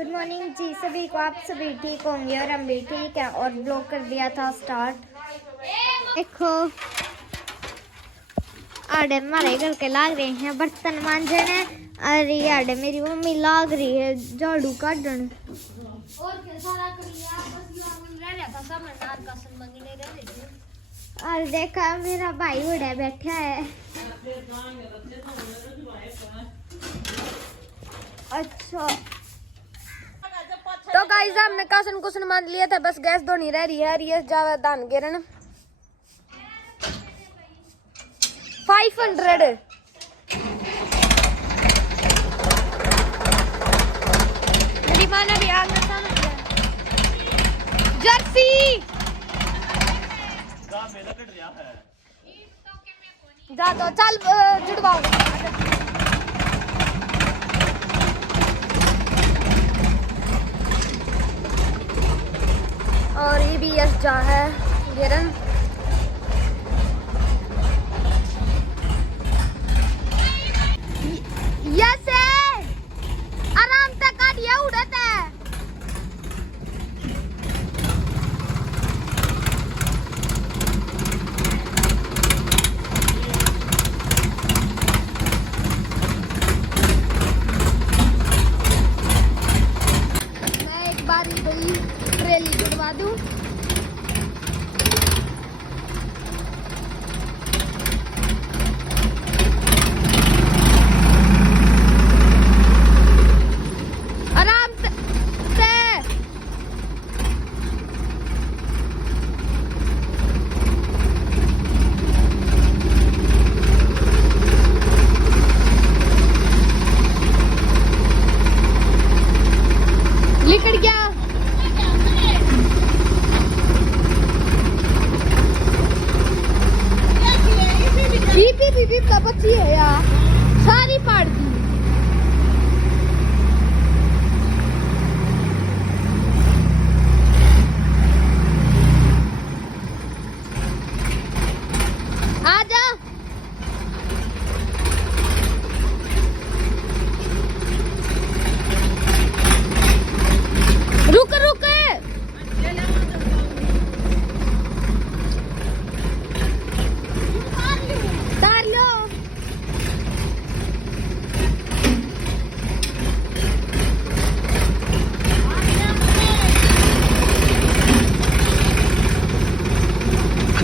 Good morning जी सभी को। आप सभी ठीक होंगे और हम भी ठीक है। और ब्लॉग कर दिया था स्टार्ट। देखो आड़े हमारे घर के लाग रहे हैं बर्तन मांजने। अरे आड़े मेरी मम्मी लाग रही है झाड़ू काटन। और क्या सारा करिया बस ये रह रहा था समरनाथ का संबंधी रह रही थी। और देखा मेरा भाई उड़े बैठा है। अच्छा तो गाइस हमने कासन कुसन मान लिया था, बस गैस धोनी रह रही है। रियस जावा दान गिरन 500 मेरी माँ ने भी आग में समझ लिया। जर्सी जा तो चल जुड़वाओ। और ये भी यस जा है गिरन। यस है आराम से काटिया उड़त है। मैं एक बार ही गई ट्रेली जुड़वा दूं। आराम से लिकड़ गया। बीपी का बच्ची है यार, सारी पाड़ दी। आजा रुक रुक तार लो।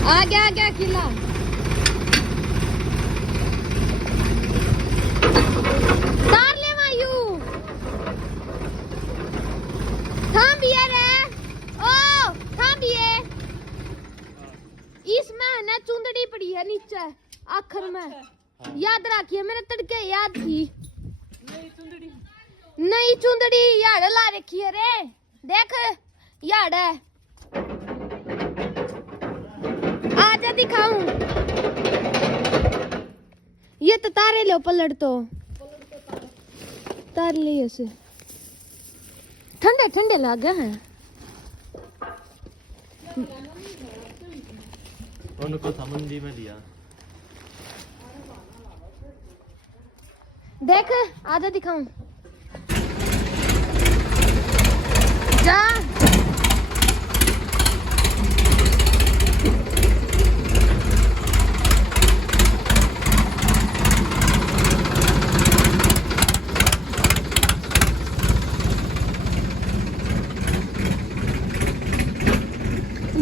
आ गया किला। तार ले मायू थाम भी है रे। ओ थाम भी है। इसमें है ना चुंदड़ी पड़ी है नीचे आखिर में। याद रखिए मेरे तड़के याद थी। नई चुंदड़ी यार ला रखी है रे। देख यार है। आजा दिखाऊं। ये तो तारे लो पलट तो तार ले उसे। ठंडे ठंडे लगे हैं। उनको समुद्री में दिया। देख आजा दिखाऊं। जा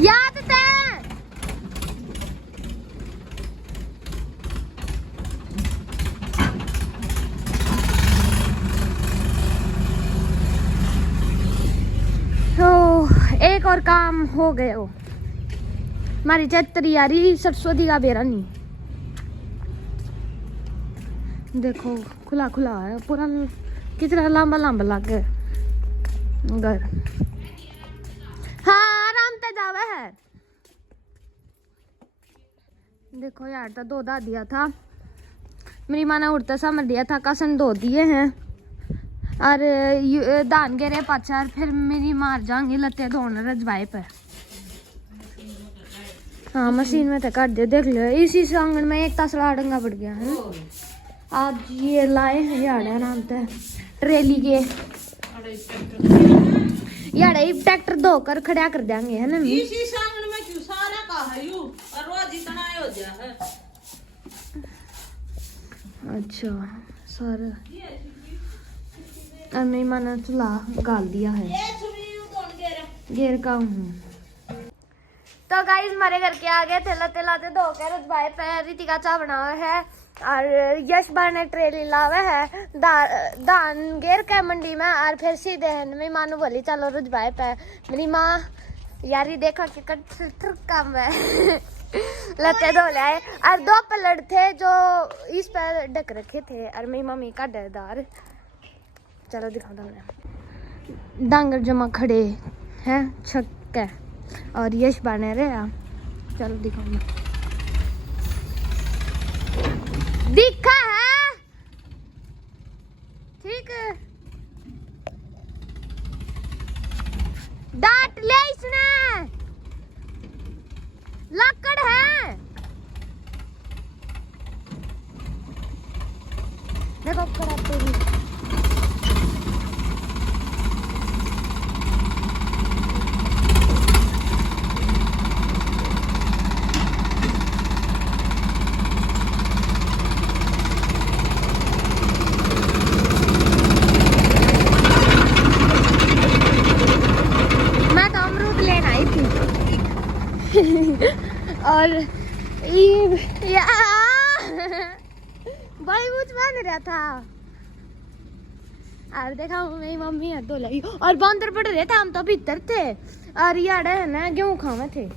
याद थे। एक और काम हो गया। हमारी चैत्री आ रही सरस्वती का बेरा नहीं। देखो खुला खुला है पूरा। कितना लंबा लंबा लग घर। हाँ आराम से जावे है। देखो यार तो दो दा दिया था। मेरी माँ ने उड़ता समझ दिया था कसन दो दिए हैं। और दान गिरे पाचार फिर मेरी मार जाएंगी लत्ते धोने रजवाए पर। हाँ मशीन में तो कर दे। देख लो इसी आंगन में एक तसला डंगा पड़ गया है। आज ये लाए हैं यार आराम से ट्रेली के। यार ये ट्रैक्टर धोकर खड़ा कर देंगे है ना इसी सामने में क्यों सारा का है यू और रोज इतना हो जा है। अच्छा सारा और मेरी माँ ने चूल्हा गाल दिया है ये सुनी यू कौन कह रहा घेर का हूँ। तो गाइस हमारे घर के आगे थेलाते लाते धोकर भाई पैर रितिका चा बना हुआ है और यश भाई ने ट्रेली लावे है धान घेर के मंडी में और फिर सीधे है मेरी माँ ने बोली चलो रुज भाई पे मेरी माँ यारी देखा कि कट काम है लते धो लाए और 2 पलड़ थे जो इस पर ढक रखे थे और मेरी मम्मी का डरदार चलो दिखाता मैं डांगर जमा खड़े हैं छक्के और यश बने रहे चलो दिखाऊंगा दिखा है ठीक है डांट ले इसने लकड़ है देखो कराते भी और ये बड़ी मुझ बन रहा था और देखा मेरी मम्मी है तो लगी और बंदर पड़ रहे थे हम तो भीतर थे और यार है ना गेहूं खावे थे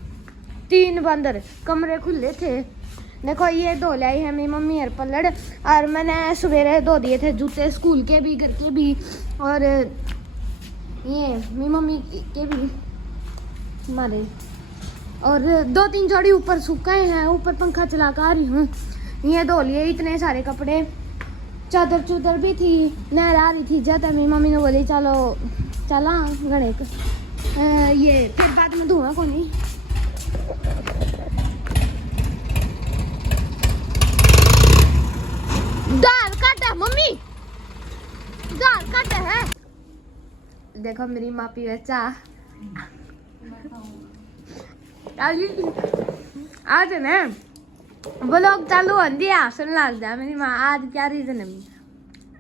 3 बंदर कमरे खुले थे देखो ये धो लाई है मेरी मम्मी हर पलड़ और मैंने सवेरे धो दिए थे जूते स्कूल के भी घर के भी और ये मेरी मम्मी के भी हमारे और 2-3 जोड़ी ऊपर सूखे हैं ऊपर पंखा चला कर आ रही हूँ ये धो लिए इतने सारे कपड़े चादर चूदर भी थी नहर आ रही थी जब मेरी मम्मी ने बोली चलो चला गणे ये फिर बाद में धुआं को नहीं दाल काट है मम्मी दाल काट है देखो मेरी माँ पी चाह आज है ना ब्लॉग चालू हो दिया सुन लग जा मेरी माँ आज क्या रीजन है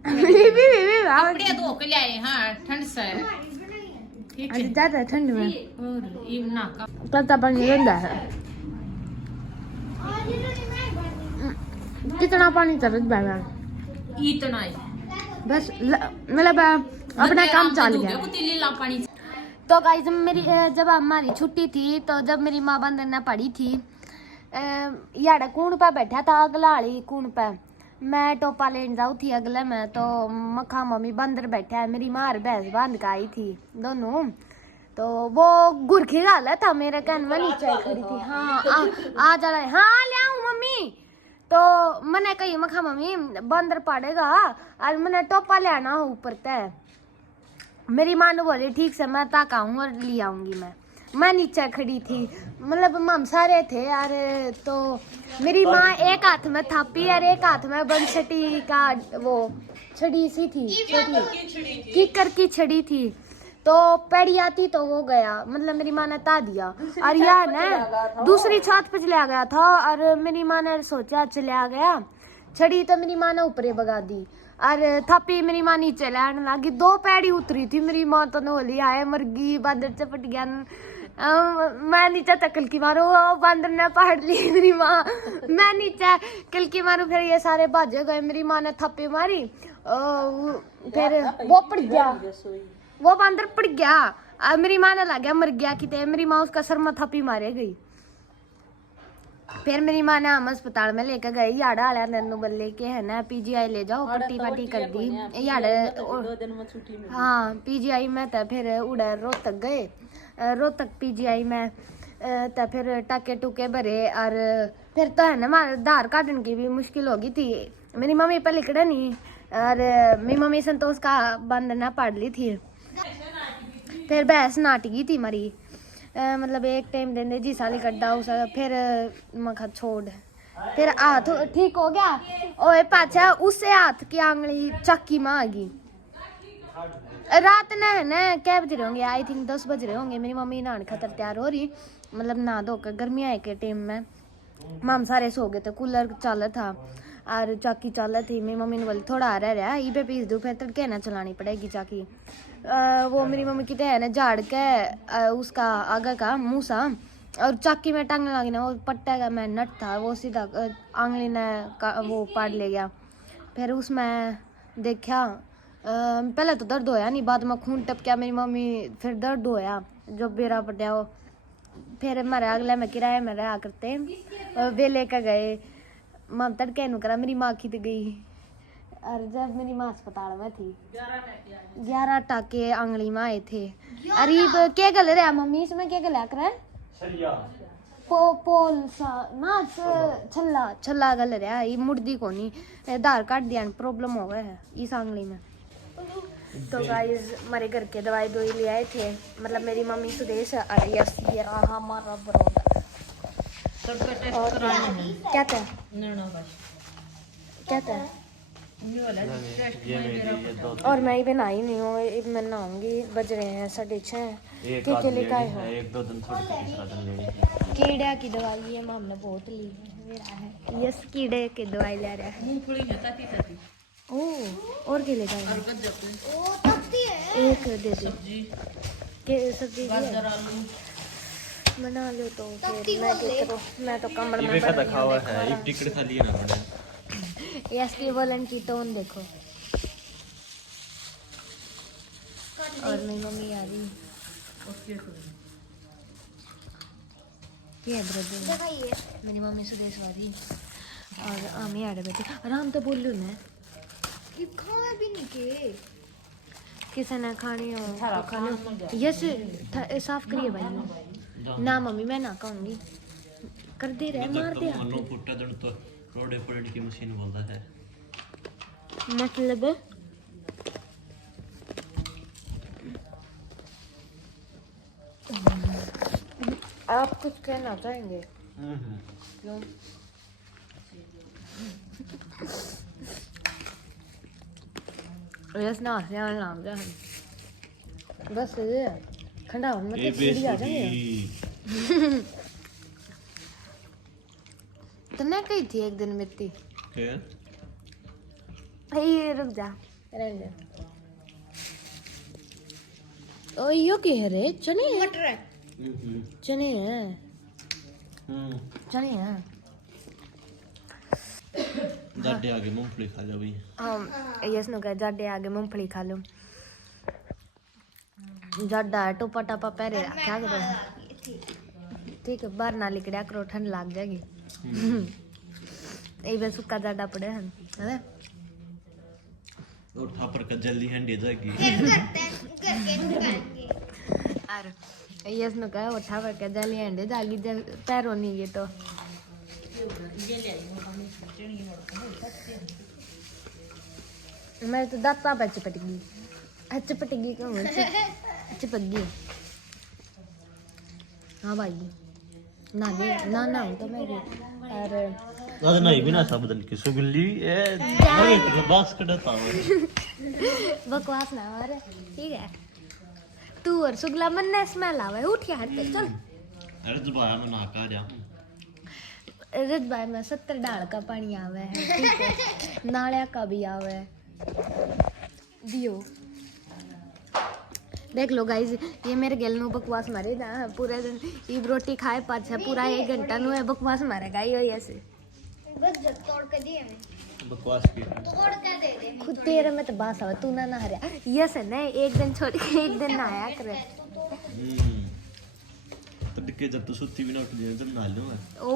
कपड़े धो के लाए हां ठंड से ठीक आज है ज्यादा ठंड में और ये ना का पता पानी गंदा है कितना पानी चल रहा है इतना ही बस मतलब अपना काम चालू गया पतीली ला पानी तो गाइस मेरी जब हमारी छुट्टी थी तो जब मेरी माँ बंदर ने पढ़ी थी यार कूण पे बैठा था अगला वाली कूण पे मैं टोपा लेन जाऊ थी अगले में तो मखा मम्मी बंदर बैठा है मेरी माँ भैंस बांध के आई थी दोनों तो वो गुरखी गाल था मेरे कहन में नीचे खड़ी थी हाँ आ जा रहा है हाँ ले आऊं मम्मी तो मैंने कही मखा मम्मी बंदर पड़ेगा और मैंने टोपा लेना हो ऊपर तय मेरी माँ ने बोली ठीक से मैं तक आऊँ और ले आऊंगी मैं नीचे खड़ी थी मतलब हम सारे थे यार तो मेरी माँ एक हाथ में थापी और एक हाथ में बंसटी का वो छड़ी सी थी छोटी कीकर की छड़ी थी तो पेड़ी आती तो वो गया मतलब मेरी माँ ने ता दिया और यार ना दूसरी छत पे चला गया था और मेरी माँ ने सोचा चला गया छड़ी तो मेरी माँ ने ऊपर भगा दी और थापी मेरी माँ नीचे लैन लगी 2 पैड़ी उतरी थी मेरी माँ तो नोली आए मरगी बंदर चपट गया मैं नीचे तकल की मारू बंदर ने पकड़ ली मेरी माँ मैं नीचे कल की मारू फिर ये सारे भाजे गए मेरी माँ ने थप्पी मारी फिर वो पड़ गया वो बंदर पड़ गया मेरी माँ ने लग गया मर गया कि मेरी माँ उसका सर में थप्पी मारे गई फिर मेरी माँ ने हम अस्पताल में लेकर गई यार आया नन्नू बल्ले के है ना पीजीआई ले जाओ पट्टी पट्टी कर दी यार हाँ पीजीआई में तो फिर उड़ा रोहतक गए रोहतक पीजीआई में तो फिर टाके टूके भरे और फिर तो है ना आधार काटने की भी मुश्किल होगी थी मेरी मम्मी पर लिखड़ा नहीं और मेरी मम्मी संतोष का बंद ना पढ़ ली थी फिर बहस नाटकी थी हमारी मतलब एक टाइम देंदे जी साली गड्ढा उस फिर मखा छोड़ फिर हाथ ठीक हो गया ओए पाछा उससे हाथ की आंगली चक्की में आ गई रात ना है ना क्या बज रहे होंगे, आई थिंक 10 बज रहे होंगे। मेरी मम्मी नहाने खातर तैयार हो रही, मतलब नहा धोकर गर्मी आए के टाइम में माम सारे सो गए थे, कूलर चल था और चाकी चल थी। मेरी मम्मी ने बोली थोड़ा आ रहा ये पे पीस दो, फिर तड़के ना चलानी पड़ेगी चाकी। वो मेरी मम्मी की है ना झाड़ के उसका आगे का मुँह सा और चाकी में टांगने लगी ना, वो पट्टे का मैं नट था वो सीधा आंगली ने वो पाड़ ले गया। फिर उसमें देखा पहले तो दर्द होया नहीं, बाद में खून टपकिया मेरी मम्मी, फिर दर्द होया जब बेरा पड़ा वो। फिर हमारे अगले में किराए में रहा करते वे लेकर गए। माँ तड़के नु करा, मेरी माँ खिद गई। और जब मेरी माँ अस्पताल में थी 11 टाके आंगली में आए थे। अरे क्या गल रहा मम्मी, इसमें क्या गला कर पोल सा ना छल्ला छल्ला गल रहा, ये मुड़दी को नहीं, आधार कार्ड दिया प्रॉब्लम हो गया है इस आंगली में। तो गाइस हमारे घर के दवाई दवाई ले आए थे, मतलब मेरी मम्मी सुदेश और यस ये रहा हमारा ब्रोकर। क्या था क्या था और मैं भी नहाई नहीं हूँ, मैं नहाऊंगी। बज रहे हैं 6:30। के लेकर आए हो? 1-2 दिन छोड़ के तीसरा दिन लेनी है। कीड़ा की दवाई है, मामने बहुत ली है। यस कीड़े की दवाई ले रहा है। मूंगफली है ताती ओह और के लेकर आए? और गज्जक वो तकती है एक दे दे सब्जी के सब्जी गाजर आलू बना लो। तो फिर मैं क्या करूँ, मैं तो कमर में ये का रखा हुआ है, ये टिकट खाली है ना। यस की बोलन की टोन देखो। और मेरी मम्मी आ रही ये ब्रदर दिखाइए। मेरी मम्मी सुदेशवादी और आमी आ रहे बेटे आराम तो बोल लो ना, ये खाए भी नहीं के किसी ने खानी हो तो खा लो। यस साफ करिए भाई। ना मम्मी मैं ना खाऊंगी, कर दे रहे मार दे आप। मनो पुट्टा जन तो रोडे पलट की मशीन बोलता है मतलब आप कुछ कहना चाहेंगे? क्यों? यस ना से नाम जा बस खंडा हो मत सीढ़ी आ जाएंगे। तुमने कही थी एक दिन मिट्टी ये रुक जा रहने दे। ओ यो के है रे? चने हैं? मटर है। चने हैं चने हैं। जाडे आगे मूंगफली खा लो भाई। यस नो कह जाडे आगे मूंगफली खा लो। जाडा टोपा टापा पहरे रखा करो, ठीक है बाहर ना लिकड़ा करो, ठंड लग जाएगी। ये बस सुक्का जाडा पड़े हैं है और थापर का जल्दी हंडी जाएगी। और यस नो कह उठा पर के जल्दी हंडी जागी पैरों नहीं ये तो। मेरे तो दांत पापा चिपट गई, चिपट गई क्यों चिपक गई। हाँ भाई ना ना ना तो मैं और दादा नहीं बिना साबुन की सुगली ए नहीं तो बस करता हूं। बकवास ना मार ठीक है। तू और सुगला मन ने स्मेल आवे उठ यार पे चल। अरे तो भाई मैं ना का जा रज भाई में 70 डाल का पानी आवे है, ठीक है नालिया का भी आवे है दियो। देख लो गाइस ये मेरे गेल नु बकवास मारे ना पूरे दिन ई रोटी खाए पाछे पूरा 1 घंटा नु बकवास मारेगा यो ऐसे बस जब तोड़ के दिए मैं बकवास की तोड़ के दे दे। खुद तेरे में तो बास आवे तू ना नहा यस है ना एक दिन छोड़ के एक दिन नहाया करे। तो दिक्कत जब तो सुत्ती भी ना उठ जाए जब ना लो ओ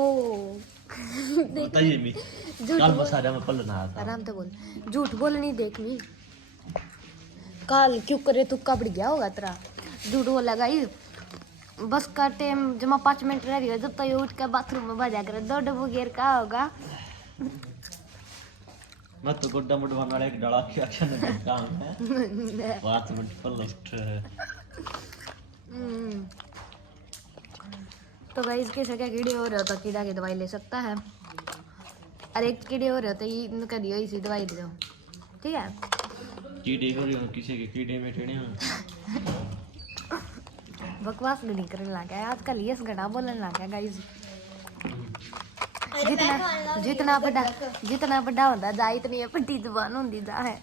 बताइए मी कल बस आ जा मैं पल नहा था। आराम से बोल, झूठ बोलनी देख मी काल क्यों करे तू कब गया होगा तेरा झूठ बोला गाइस। बस का टाइम जमा 5 मिनट रह गया जब तक ये उठ के बाथरूम में बजा करे 2 डब्बू गिर का होगा। मैं तो गोड्डा मुड वाला एक डला के एक्शन में काम है 5 मिनट पल उठ। तो गाइस कैसे क्या कीड़े हो रहे हो तो कीड़ा की दवाई ले सकता है, और एक कीड़े हो रहे हो तो ये इनका दियो इसी दवाई दे दो ठीक है। कीड़े हो रहे हो किसी के कीड़े में टेढ़े हैं बकवास नहीं करने लगा है आजकल, ये घड़ा बोलने लगा गाइस। जितना बड़ा होता जा इतनी पट्टी जुबान होती जा है।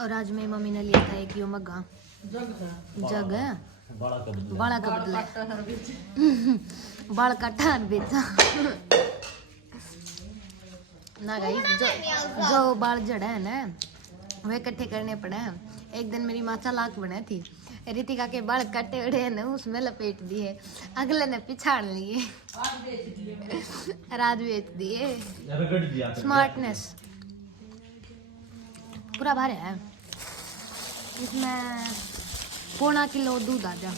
और आज मेरी मम्मी ने लिया था एक यो मग्गा जग है बाला का बदला बाल काटा और बेचा ना गाइस। जो बाल जड़ा है ना वे इकट्ठे करने पड़े हैं। एक दिन मेरी माँ चालाक बने थी, रितिका के बाल कटे उड़े हैं ना उसमें लपेट दिए, अगले ने पिछाड़ लिए राज बेच दिए। स्मार्टनेस पूरा भर है इसमें, 1.25 किलो दूध आ जा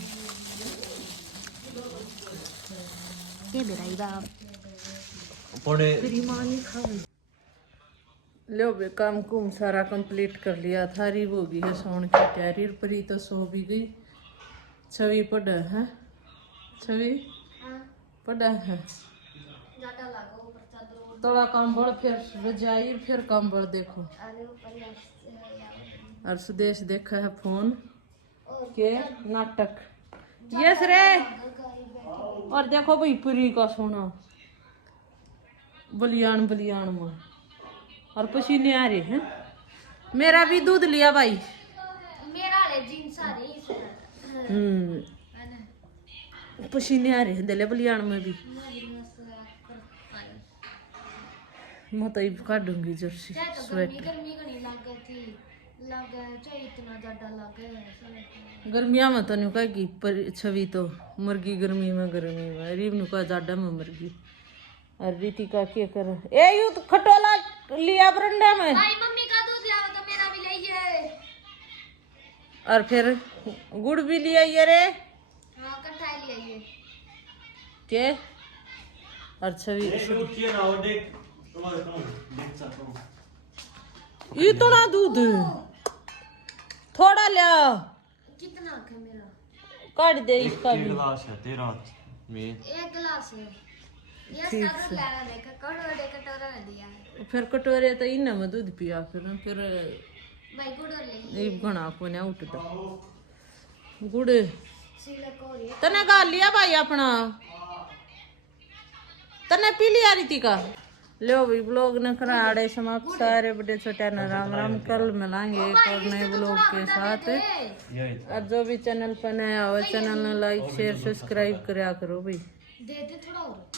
के बेराइगा पड़े। लो बे काम कुम सारा कंप्लीट कर लिया था। रीब होगी है सोन की तैयारी, परी तो सो भी गई। छवि पड़ा है, छवि पड़ा है। थोड़ा कंबल फिर रजाई फिर कंबल देखो। और सुदेश देखा है फोन के नाटक। यस रे। और देखो भाई परी का सोना बलियान बलियान में और पसीने आ रहे हैं। मेरा भी दूध लिया भाई। मेरा ले जींस आ रही पसीने आ रहे हैं दिले बलियान में भी। मैं तो काटूंगी जर्सी स्वेटर। गर्मिया में तो नहीं कहेगी पर छवि तो मुर्गी गर्मी में रीब नु का जाडा में मुर्गी। और रितिका क्या कर ए यू तो खटोला लिया बरंडा में। भाई मम्मी का दूध लाओ तो मेरा भी लाइए। और फिर गुड़ भी लिया ये रे। हां कट्ठा लिया के। और छवि इतना दूध थोड़ा लिया। कितना है मेरा काट दे इसका भी। गिलास है तेरा में, एक गिलास है। ये सारा लाया है कटोरा में दिया है। फिर कटोरे तो इन में दूध पिया फिर भाई गुड़ ले ये घना कोने उठता गुड़ सिलक हो रही है। तने गा लिया भाई अपना, तने पी लिया रितिका। लो भी ब्लॉग ने कराड़े समाप्त। सारे बड़े छोटे न राम राम। कल मिलाएंगे एक और नए ब्लॉग के साथ। और जो भी चैनल पर नया हो चैनल ने लाइक शेयर सब्सक्राइब करा करो भाई। दे दे थोड़ा और।